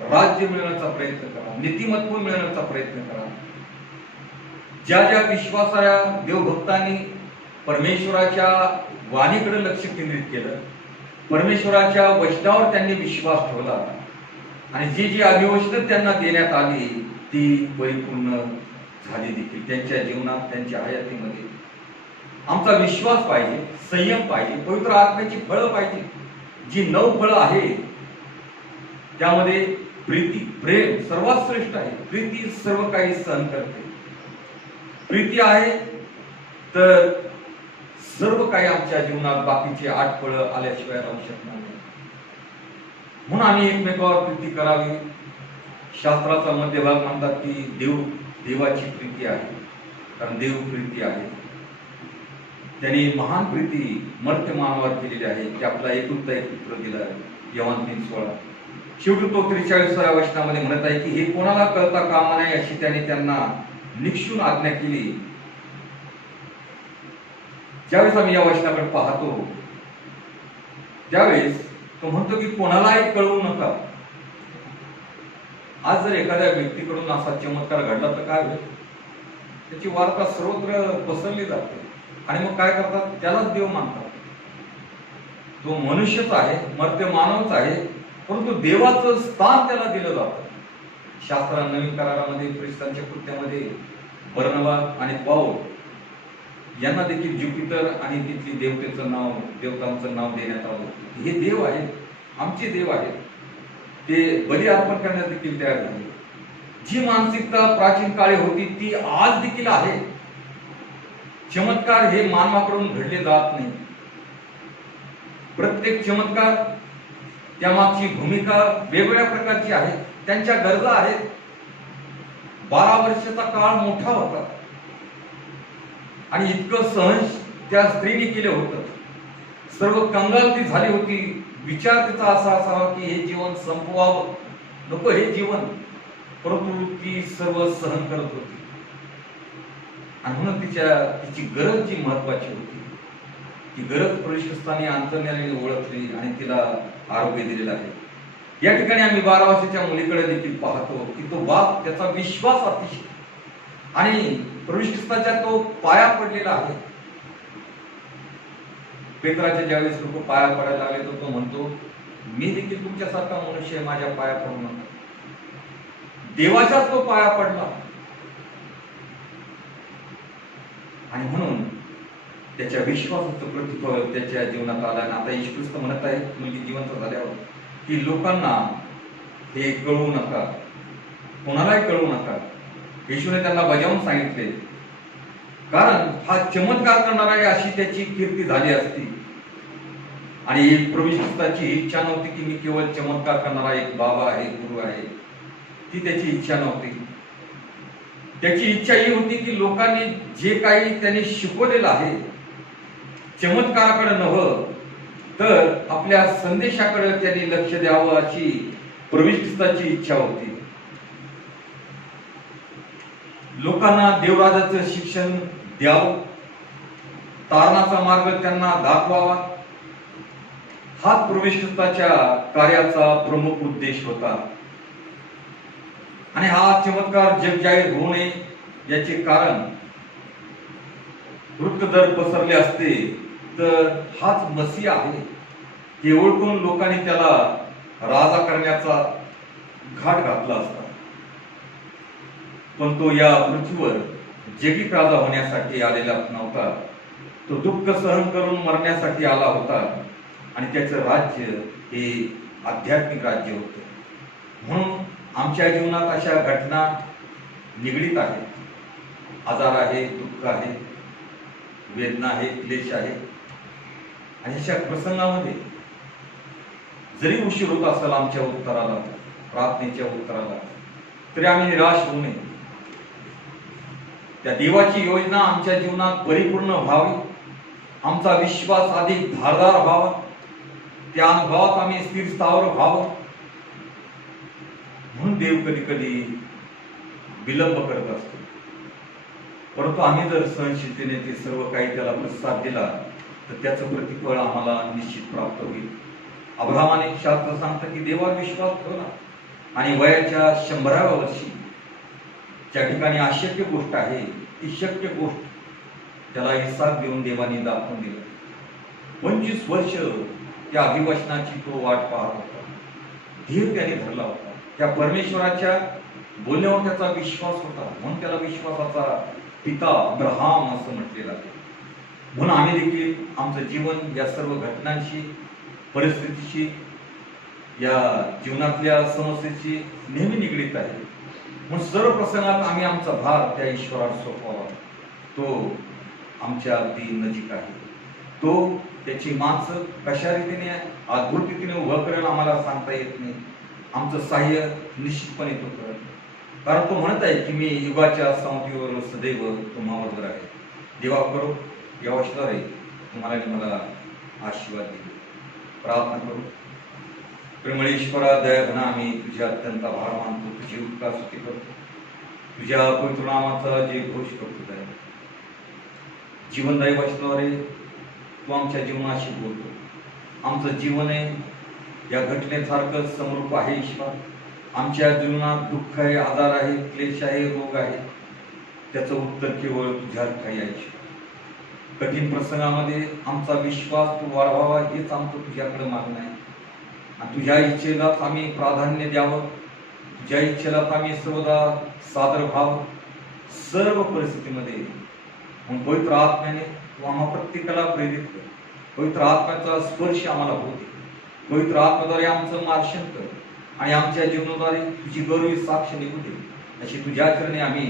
राज्य मिळवण्याचा प्रयत्न करा, नीतिमत्व मिळवण्याचा प्रयत्न करा. ज्या ज्या विश्वासाच्या देवभक्तांनी परमेश्वराच्या वाणीकडे लक्ष केंद्रित केलं, परमेश्वराच्या वचनावर त्यांनी विश्वास ठेवला, आणि जी जी अभिवचनं त्यांना देण्यात आली ती परिपूर्ण झाली देखील त्यांच्या जीवनात, त्यांच्या हयातीमध्ये. आमचा विश्वास पाहिजे, संयम पाहिजे, पवित्र आत्म्याची फळं पाहिजे. जी 9 फळं आहेत त्यामध्ये प्रीती, प्रेम सर्वात श्रेष्ठ आहे. प्रीती सर्व काही सहन करते. प्रीती आहे तर सर्व काही आमच्या जीवनात बाकीचे 8 फळं आल्याशिवाय राहू शकणार नाही. म्हणून आम्ही एकमेकावर प्रीती करावी. शास्त्राचा मध्यभाग म्हणतात की देवाची प्रीती आहे, कारण देव प्रीती आहे. त्यांनी महान प्रीती मर्त्य मानवावर केलेली आहे की आपला एकुलता एक पुत्र दिला आहे. योहान 3:16. शेवटी तो 43व्या वचनामध्ये म्हणत आहे की हे कोणाला कळता कामा नये अशी त्याने त्यांना निक्षून आज्ञा केली. ज्यावेळेस आम्ही या वचनाकडे पाहतो त्यावेळेस तो म्हणतो की कोणालाही कळवू नका. आज जर एखाद्या व्यक्तीकडून असा चमत्कार घडला तर काय होईल? त्याची वार्ता सर्वत्र पसरली जाते, आणि मग काय करतात? त्यालाच देव मानतात. तो मनुष्यच आहे, मर्त्य मानवच आहे, परंतु देवाचं स्थान त्याला दिलं जातं. शास्त्रा नवीन करारामध्ये ख्रिस्तांच्या कृत्यामध्ये बर्नबा आणि पाऊल यांना देखील ज्युपिटर आणि तिथली देवतांचं नाव देण्यात आलं. हे देव आहेत, आमचे देव आहेत. ते बली अर्पण करण्यास देखील तयार झाले. जी मानसिकता प्राचीन काळी होती ती आज देखील आहे. चमत्कार हे मानवाकडून घडले जात नाही. प्रत्येक चमत्कार त्यामागची भूमिका वेगवेगळ्या प्रकारची आहे, त्यांच्या गरजा आहेत. 12 वर्षाचा काळ मोठा होता आणि इतकं सहन त्या स्त्रीने केलं होतं. सर्व कंगाल ती झाली होती. विचार तिचा असा असावा की हे जीवन संपवावं, नको हे जीवन, परंतु ती सर्व सहन करत होती. आणि म्हणून तिची गरज जी महत्वाची होती ती गरज प्रभूने अंतर्ज्ञानाने ओळखली आणि तिला आरोग्य दिलेलं आहे. या ठिकाणी आम्ही 12 वर्षाच्या मुलीकडे देखील पाहतो की तो बाप, त्याचा विश्वास अतिशय, आणि प्रभूच्या तो पाया पडलेला आहे. पेत्राच्या ज्यावेळेस लोक पाया पडायला लागले तो म्हणतो, मी देखील तुमच्यासारखा मनुष्य आहे, माझ्या पाया पडू नका. देवाच्याच तो पाया पडला. आणि म्हणून त्याच्या विश्वासाचं प्रतिफल त्याच्या जीवनात आलं. आणि आता येशू ख्रिस्त म्हणत आहे मुलगी जिवंत झाल्यावर की लोकांना हे कळवू नका, कोणालाही कळवू नका. येशूने त्यांना बजावून सांगितले, कारण हा चमत्कार करणारा आहे अशी त्याची कीर्ती झाली असती. आणि प्रभू ख्रिस्ताची इच्छा नव्हती की मी केवळ चमत्कार करणारा एक बाबा आहे, गुरु आहे. ती त्याची इच्छा नव्हती. त्याची इच्छा ही होती की लोकांनी जे काही त्यांनी शिकवलेलं आहे चमत्काराकडे नव्हे तर आपल्या संदेशाकडे त्यांनी लक्ष द्यावं अशी प्रभू ख्रिस्ताची इच्छा होती. लोकांना देवराजाचं शिक्षण द्यावं, तारणाचा मार्ग त्यांना दाखवावा, हा प्रभू कार्याचा प्रमुख उद्देश होता. आणि हा चमत्कार जग जाहीर होऊ नये याचे कारण वृत्त जर पसरले असते तर हाच मसीह आहे हे ओळखून लोकांनी त्याला राजा करण्याचा घाट घातला असता. पण तो या पृथ्वीवर जगीत राजा होण्यासाठी आलेला नव्हता. तो दुःख सहन करून मरण्यासाठी आला होता आणि त्याचं राज्य हे आध्यात्मिक राज्य होतं. म्हणून आमच्या जीवनात अशा घटना निगडीत आहेत. आजार आहे, दुःख आहे, वेदना आहे, क्लेश आहे. आणि अशा प्रसंगामध्ये जरी उशीर होत असेल आमच्या उत्तराला, प्रार्थनेच्या उत्तराला, तरी आम्ही निराश होऊ नये. त्या देवाची योजना आमच्या जीवनात परिपूर्ण व्हावी, आमचा विश्वास अधिक धारदार व्हावा, त्या अनुभवात आम्ही स्थिर स्थावर व्हावं. म्हणून देव कधी कधी विलंब करत असतो. परंतु आम्ही जर सहनशीलतेने ते सर्व काही त्याला प्रतिसाद दिला तर त्याचं प्रतिफळ आम्हाला निश्चित प्राप्त होईल. अब्राहामाने शास्त्र सांगतं की देवावर विश्वास ठेवला आणि वयाच्या 100व्या वर्षी ज्या ठिकाणी अशक्य गोष्ट आहे ती शक्य गोष्ट त्याला इसाक देऊन देवाने दाखवून दिलं. 25 वर्ष त्या अभिवचनाची तो वाट पाहत होता. धीर त्याने धरला होता. त्या परमेश्वराच्या बोलण्यावर त्याचा विश्वास होता. म्हणून त्याला विश्वासाचा पिता अब्राहाम असं म्हटलेलं आहे. म्हणून आम्ही देखील आमचं जीवन या सर्व घटनांशी, परिस्थितीशी, या जीवनातल्या समस्येची नेहमी निगडीत आहे. म्हणून सर्व प्रसंगात आम्ही आमचा भार त्या ईश्वरावर सोपवावा. तो आमच्या अगदी नजीक आहे. तो त्याची माणसं कशा रीतीने अद्भुत रीतीने उभं करेल आम्हाला सांगता येत नाही. आमचं सहाय्य निश्चितपणे तो करेल. कारण तो म्हणत आहे की मी युगाच्या संवतीवर सदैव तुम्हाबरोबर आहे. देवा करो या वचनाद्वारे तुम्हाला आणि मला आशीर्वाद दिले. प्रार्थना करू. प्रेमळ ईश्वरा, दयाघना, आम्ही तुझ्या अत्यंत आभार मानतो, तुझी उपकार स्तुती करतो, तुझ्या पवित्र नामाचा जे घोष करतो आहे. जीवनदायी वचनाद्वारे तू आमच्या जीवनाशी बोलतो. आमचं जीवन आहे या घटनेसारखं समरूप आहे ईश्वर. आमच्या जीवनात दुःख आहे, आजार आहे, क्लेश आहे, रोग आहे. त्याचं उत्तर केवळ तुझ्यात काही आहे. कठीण प्रसंगामध्ये आमचा विश्वास तू वाढवावा हेच आमचं तुझ्याकडे मागणं आहे. आणि तुझ्या इच्छेलाच आम्ही प्राधान्य द्यावं. तुझ्या इच्छेलाच आम्ही सर्वदा सादर व्हावं सर्व परिस्थितीमध्ये. म्हणून पवित्र आत्म्याने तू आम्हा प्रत्येकाला प्रेरित कर. पवित्र आत्म्याचा स्पर्श आम्हाला होते. पवित्र आत्म्याद्वारे आमचं मार्शन कर आणि आमच्या जीवनाद्वारे तुझी गौरवी साक्ष निघू दे अशी तुझ्या चरणी आम्ही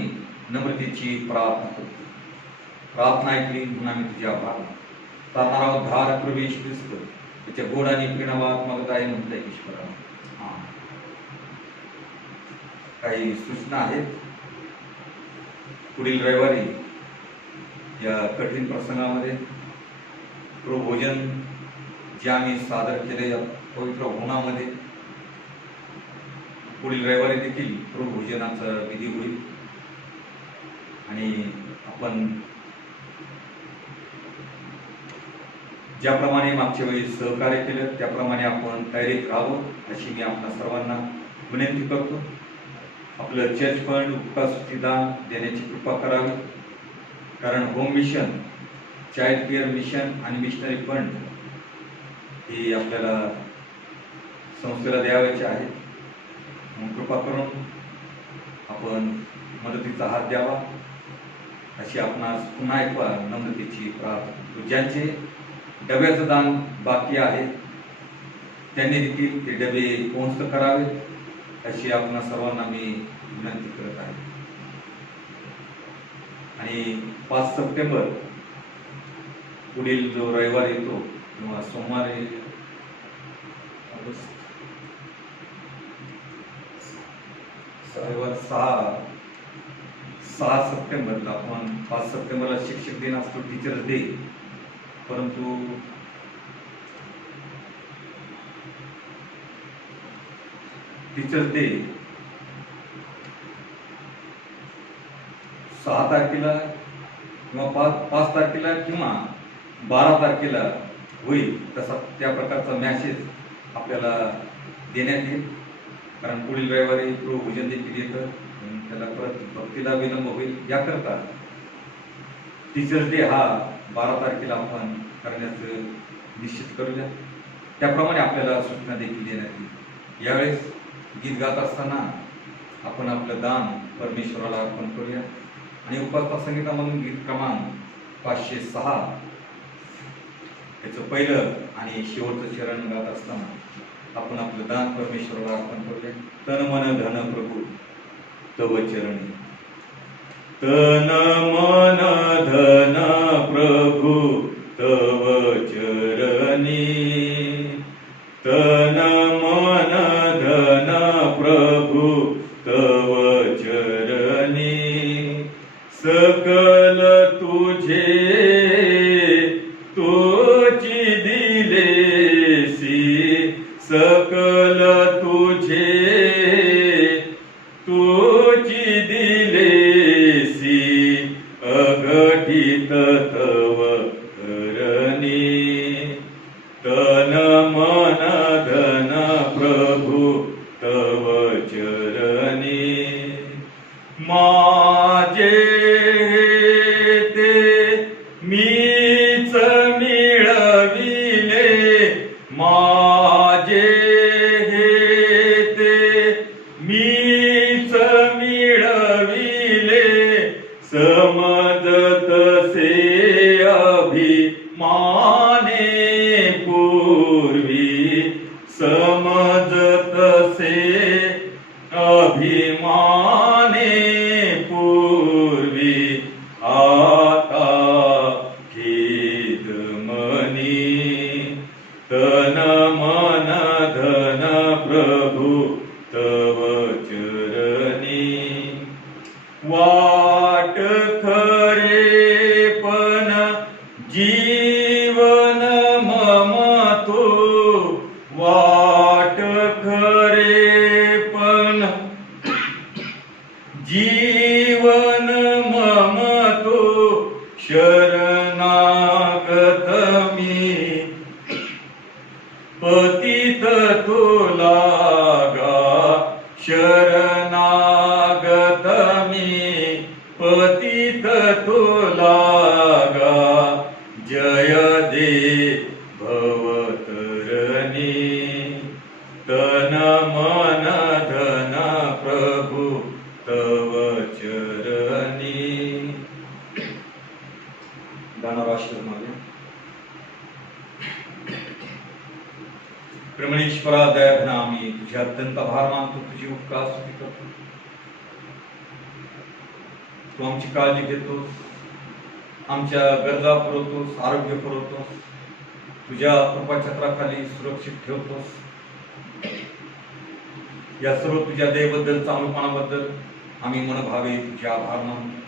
नम्रतेची प्रार्थना करतो. प्रार्थना ऐकली म्हणून आम्ही तुझ्या आभार. तारणारा उद्धार प्रवेश ख्रिस्त त्याच्या गोड आणि प्रेमात्मक आहे म्हणता ईश्वरा. काही सूचना आहेत. पुढील रविवारी या कठीण प्रसंगामध्ये प्रभोजन जे आम्ही सादर केले या पवित्र होणामध्ये पुढील रविवारी देखील प्रभोजनाचा विधी होईल. आणि आपण ज्याप्रमाणे मागच्या वेळी सहकार्य केलं त्याप्रमाणे आपण तयारीत राहावं अशी मी आपल्या सर्वांना विनंती करतो. आपलं चर्च फंड उपकासुदान देण्याची कृपा करावी. कारण home mission, child care mission आणि मिशनरी फंड हे आपल्याला संस्थेला द्यावायचे आहेत. म्हणून कृपा करून आपण मदतीचा हात द्यावा अशी आपणास पुन्हा एक नम्रतेची प्रार्थना. ज्यांचे डब्याचं दान बाकी आहे त्यांनी देखील ते डबे पोहोच करावेत अशी आपणा सर्वांना मी विनंती करत आहे. आणि 5 सप्टेंबर पुढील जो रविवार येतो किंवा सोमवारी रविवार 6 सप्टेंबरला आपण 5 सप्टेंबरला शिक्षक दिन असतो, टीचर्स डे. परंतु टीचर्स डे 6 तारखेला किंवा 5 तारखेला किंवा 12 तारखेला होईल तसा त्या प्रकारचा मॅसेज आपल्याला देण्यात येईल. कारण पुढील रविवारी प्रभूभोजन देखील येतं, त्याला परत भक्तीला विलंब होईल. याकरता टीचर्स डे हा 12 तारखेला आपण करण्याचं निश्चित करूया. त्याप्रमाणे आपल्याला सूचना देखील देण्यात येईल. यावेळेस गीत गात असताना आपण आपलं दान परमेश्वराला अर्पण करूया आणि उपासना संगीतामधून गीत क्रमांक 506 याचं पहिलं आणि शेवटचं चरण गात असताना आपण आपलं दान परमेश्वराला अर्पण करूया. तन मन धन प्रभू तव चरणी. तन मन धन प्रभू तव चरणी. तन मन धन प्रभू तव चरणी. सकल तुझे तोची दिलेसी. सकल तुझे तोची दिलेसी. अघटित तव करणी. तन मन धन प्रभू तव चरणी. माझे ते मीच मिळविले. माझे ते मीच मिळविले. समजत से अभिमाने पूर्वी. समजत से अभिमाने पूर्वी. आता खेद मनी. तन मन धन प्रभू तव चरणी. वाट खरे पण जीवन मम तो. वाट खरे पण जीवन मम तो. शरणागत मी पतित तो लागा. शरणागत मी पतित तो लागा. जय दे भवतरणी. तन मन धन प्रभू तव चरणी. दानवाश्रमाला प्रेमणेश्वरा दयाघन आम्ही तुझे अत्यंत आभार मानतो. तुझी उपकार स्तुती करतो. तू आमची काळजी घेतोस, आमच्या गरजा पुरवतोस, आरोग्य पुरवतोस, तुझ्या कृपाछत्राखाली सुरक्षित ठेवतोस. या सर्व तुझ्या दयेबद्दल, चांगुलपणाबद्दल आम्ही मनभावे तुझे आभार मानतो.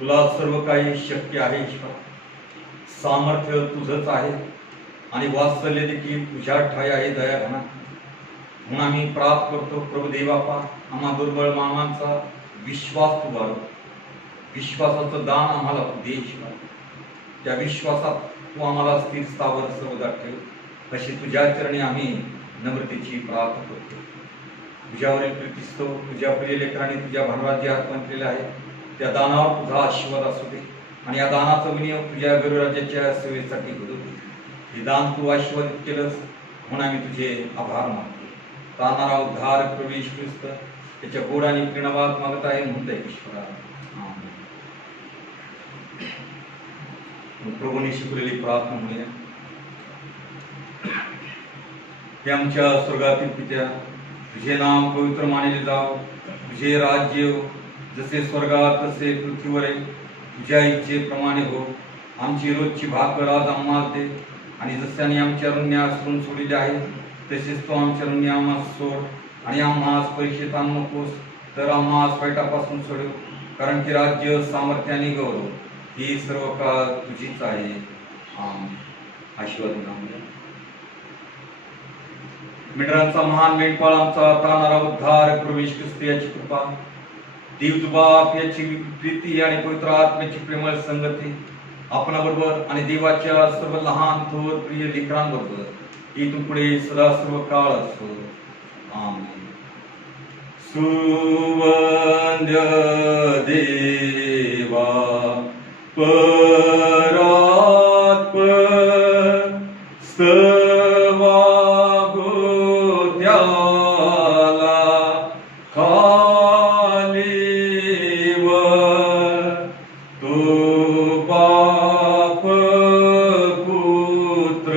तुला सर्व काही शक्य आहे ईश्वर. सामर्थ्य तुझंच आहे आणि वात्सल्य देखील तुझ्या ठाई आहे दयाघना. म्हणून आम्ही प्रार्थना करतो प्रभू देवापा, आम्हा दुर्बळ मानवांचा विश्वास तू वाढव. विश्वासाचं दान आम्हाला तू दे ईश्वर. त्या विश्वासात तू आम्हाला स्थिर स्थावर सर्वदा ठेव. अशी तुझ्या चरणी आम्ही नम्रतेची प्रार्थना करतो. तुझ्यावरील प्रीतिस्तव तुझ्या प्रिय लेकरांनी तुझ्या भानराज्यात म्हटलेले आहे त्या दानावर तुझा आशीर्वाद असू दे आणि या दानाचा विनियोग तुझ्या गरुराज्याच्या सेवेसाठी घडू दे. हे दान तू आशीर्वादित केलंस म्हणून आम्ही तुझे आभार मानतो. तारणारा उद्धार प्रभू येशू ख्रिस्त त्याच्या गोड आणि प्रेमात मागत आहे म्हणता ईश्वरा. प्रभूने शिकवलेली प्रार्थना म्हणूया. हे आमच्या स्वर्गातील पित्या, तुझे नाम पवित्र मानले जाव. तुझे राज्य येवो. जसे स्वर्गात तसे पृथ्वीवर आहे. तुझ्या इच्छेप्रमाणे हो. आमची रोजची भाकर आज आम्हाला दे आणि जशाने आमच्या ऋण्या सोडून सोडलेले आहे तसेच तो आमच्या ऋण्या आम्हाला सोड आणि आम्हास परीक्षेत आणू नकोस तर आम्हास वाईटापासून सोडव. कारण की राज्य, सामर्थ्य आणि गौरव ही सर्व काळ तुझीच आहे. आमेन. आशीर्वाद नाम. मेंढरांचा महान मेंढपाळ आमचा तारणारा उद्धार प्रभू येशू ख्रिस्त याची कृपा देव बाप याची प्रीती आणि पवित्र आत्म्याची प्रेमळ संगती आपणाबरोबर आणि देवाच्या सर्व लहान थोर प्रिय लेकरांबरोबर इथून पुढे सदा सर्व काळ असो. आमेन. सुवंद्य देवा परात्पर स्तवा गोत्याला खालीवर तो बाप पुत्र